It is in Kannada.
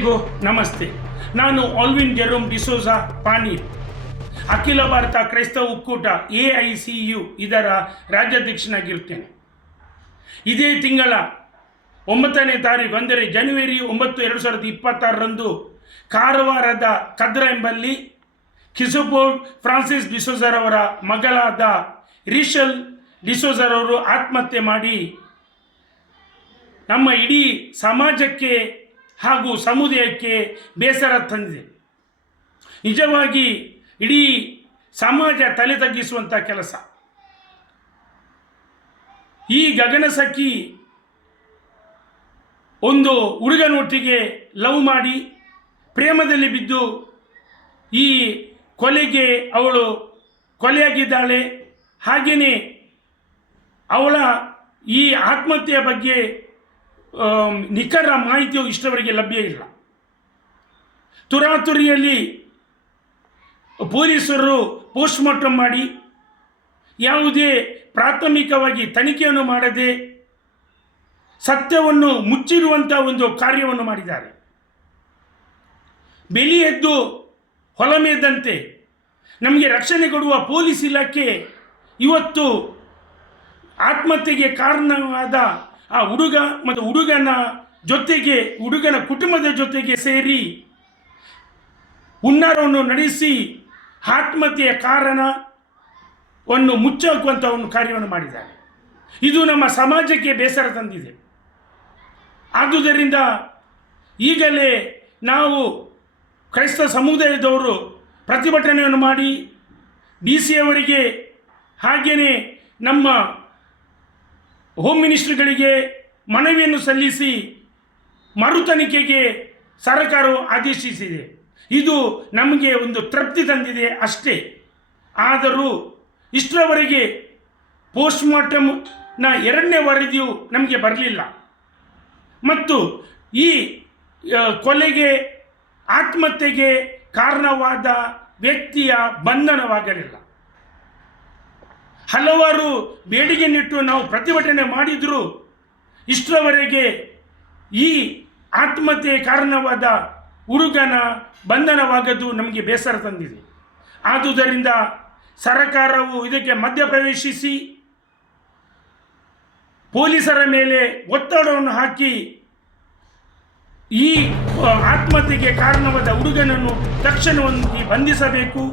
ಎಲ್ಲರಿಗೂ ನಮಸ್ತೆ. ನಾನು ಆಲ್ವಿನ್ ಜೆರೋಮ್ ಡಿಸೋಜಾ ಪಾನಿ ಅಖಿಲ ಭಾರತ ಕ್ರೈಸ್ತ ಒಕ್ಕೂಟ ಎ ಐ ಸಿ ಯು ಇದರ ರಾಜ್ಯಾಧ್ಯಕ್ಷನಾಗಿರುತ್ತೇನೆ. ಇದೇ ತಿಂಗಳ ಒಂಬತ್ತನೇ ತಾರೀಕು, ಅಂದರೆ ಜನವರಿ ಒಂಬತ್ತು, ಎರಡು ಸಾವಿರದ ಇಪ್ಪತ್ತಾರರಂದು ಕಾರವಾರದ ಕದ್ರ ಎಂಬಲ್ಲಿ ಕಿಸುಬೋರ್ಡ್ ಫ್ರಾನ್ಸಿಸ್ ಡಿಸೋಜರವರ ಮಗಳಾದ ರಿಷಲ್ ಡಿಸೋಜರವರು ಆತ್ಮಹತ್ಯೆ ಮಾಡಿ ನಮ್ಮ ಇಡೀ ಸಮಾಜಕ್ಕೆ ಹಾಗೂ ಸಮುದಾಯಕ್ಕೆ ಬೇಸರ ತಂದಿದೆ. ನಿಜವಾಗಿ ಇಡೀ ಸಮಾಜ ತಲೆ ತಗ್ಗಿಸುವಂಥ ಕೆಲಸ. ಈ ಗಗನಸಖಿ ಒಂದು ಹುಡುಗನೊಟ್ಟಿಗೆ ಲವ್ ಮಾಡಿ ಪ್ರೇಮದಲ್ಲಿ ಬಿದ್ದು ಈ ಕೊಲೆಗೆ ಅವಳು ಕೊಲೆಯಾಗಿದ್ದಾಳೆ. ಹಾಗೆಯೇ ಅವಳ ಈ ಆತ್ಮಹತ್ಯೆಯ ಬಗ್ಗೆ ನಿಖರ ಮಾಹಿತಿಯು ಇಷ್ಟವರೆಗೆ ಲಭ್ಯ ಇಲ್ಲ. ತುರಾತುರಿಯಲ್ಲಿ ಪೊಲೀಸರು ಪೋಸ್ಟ್ಮಾರ್ಟಮ್ ಮಾಡಿ, ಯಾವುದೇ ಪ್ರಾಥಮಿಕವಾಗಿ ತನಿಖೆಯನ್ನು ಮಾಡದೆ ಸತ್ಯವನ್ನು ಮುಚ್ಚಿರುವಂಥ ಒಂದು ಕಾರ್ಯವನ್ನು ಮಾಡಿದ್ದಾರೆ. ಬೆಲಿ ಎದ್ದು ಹೊಲಮೇದಂತೆ ನಮಗೆ ರಕ್ಷಣೆ ಕೊಡುವ ಪೊಲೀಸ್ ಇಲಾಖೆ ಇವತ್ತು ಆತ್ಮಹತ್ಯೆಗೆ ಕಾರಣವಾದ ಆ ಹುಡುಗ ಮತ್ತು ಹುಡುಗನ ಜೊತೆಗೆ, ಹುಡುಗನ ಕುಟುಂಬದ ಜೊತೆಗೆ ಸೇರಿ ಹುನ್ನಾರವನ್ನು ನಡೆಸಿ ಆತ್ಮಹತ್ಯೆಯ ಕಾರಣವನ್ನು ಮುಚ್ಚಾಕುವಂಥ ಒಂದು ಕಾರ್ಯವನ್ನು ಮಾಡಿದ್ದಾರೆ ಇದು ನಮ್ಮ ಸಮಾಜಕ್ಕೆ ಬೇಸರ ತಂದಿದೆ. ಆದುದರಿಂದ ಈಗಲೇ ನಾವು ಕ್ರೈಸ್ತ ಸಮುದಾಯದವರು ಪ್ರತಿಭಟನೆಯನ್ನು ಮಾಡಿ, ಡಿ ಸಿ ಅವರಿಗೆ ಹಾಗೆಯೇ ನಮ್ಮ ಹೋಮ್ ಮಿನಿಸ್ಟ್ರುಗಳಿಗೆ ಮನವಿಯನ್ನು ಸಲ್ಲಿಸಿ ಮರು ತನಿಖೆಗೆ ಸರ್ಕಾರವು ಆದೇಶಿಸಿದೆ. ಇದು ನಮಗೆ ಒಂದು ತೃಪ್ತಿ ತಂದಿದೆ ಅಷ್ಟೇ. ಆದರೂ ಇಷ್ಟರವರೆಗೆ ಪೋಸ್ಟ್ಮಾರ್ಟಮ್ನ ಎರಡನೇ ವರದಿಯು ನಮಗೆ ಬರಲಿಲ್ಲ. ಮತ್ತು ಈ ಕೊಲೆಗೆ ಆತ್ಮಹತ್ಯೆಗೆ ಕಾರಣವಾದ ವ್ಯಕ್ತಿಯ ಬಂಧನವಾಗಲಿಲ್ಲ. ಹಲವಾರು ನಿಟ್ಟು ನಾವು ಪ್ರತಿಭಟನೆ ಮಾಡಿದರೂ. ಇಷ್ಟರವರೆಗೆ ಈ ಆತ್ಮಹತ್ಯೆ ಕಾರಣವಾದ ಹುಡುಗನ ಬಂಧನವಾಗದು ನಮಗೆ ಬೇಸರ ತಂದಿದೆ. ಆದುದರಿಂದ ಸರಕಾರವು ಇದಕ್ಕೆ ಮಧ್ಯಪ್ರವೇಶಿಸಿ ಪೊಲೀಸರ ಮೇಲೆ ಒತ್ತಡವನ್ನು ಹಾಕಿ ಈ ಆತ್ಮಹತ್ಯೆಗೆ ಕಾರಣವಾದ ಹುಡುಗನನ್ನು ತಕ್ಷಣವಾಗಿ ಬಂಧಿಸಬೇಕು.